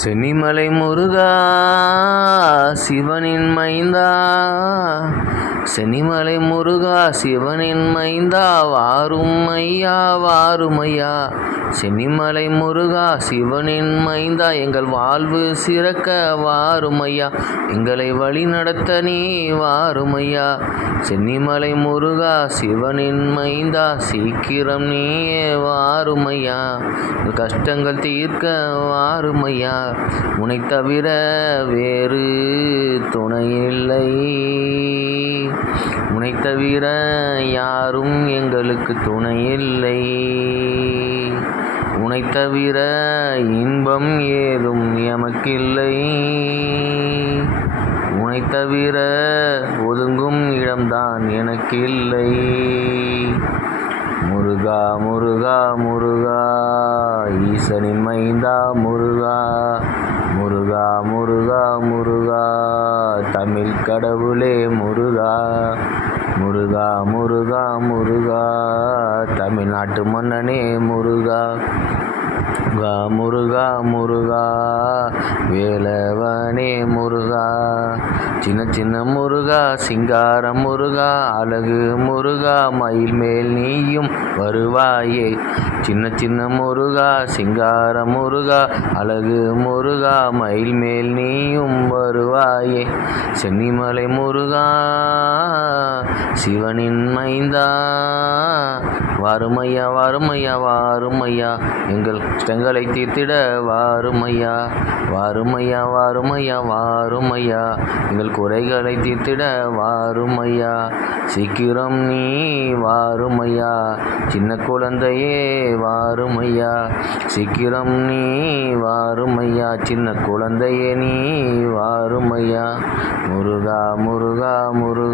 சென்னிமலை முருகா சிவனின் மைந்தா, சென்னிமலை முருகா சிவனின் மைந்தா, வாரும் ஐயா வாரும் ஐயா. சென்னிமலை முருகா சிவனின் மைந்தா, எங்கள் வாழ்வு சிறக்க வாரும் ஐயா, எங்களை வழி நடத்த நீ வாரும் ஐயா. சென்னிமலை முருகா சிவனின் மைந்தா, சீக்கிரம் நீயே வாரும் ஐயா, கஷ்டங்கள் தீர்க்க வாரும் ஐயா. உன்னை தவிர வேறு துணையில்லை, உன்னை தவிர யாரும் எங்களுக்கு துணையில்லை, உன்னை தவிர இன்பம் ஏதும் எமக்கில்லை, உன்னை தவிர ஒதுங்கும் இடம்தான் எனக்கில்லை. முருகா முருகா முருகா ஈசனின் மைந்தா முருகா, முருகா முருகா முருகா தமிழ் கடவுளே முருகா, முருகா முருகா முருகா தமிழ்நாட்டு மன்னனே முருகா, முருகா முருகா முருகா வேலவனே முருகா. சின்ன சின்ன முருகா சிங்கார முருகா, அழகு முருகா மயில் மேல் நீயும் வருவாயே. சின்ன சின்ன முருகா சிங்கார முருகா, அழகு முருகா மயில் மேல் நீயும் வருவாயே. சென்னிமலை முருகா சிவனின் மைந்தா, வாருமையா வாருமையா வாருமையா, எங்கள் கஷ்டங்களை தீர்த்திட வாருமையா, வாருமையா வாருமையா வாருமையா, எங்கள் குறைகளை தீர்த்திட வாருமையா. சீக்கிரம் நீ வாருமையா, சின்ன குழந்தையே வாருமையா, சீக்கிரம் நீ வாருமையா, சின்ன குழந்தையே நீ வாருமையா. முருகா முருகா முருகா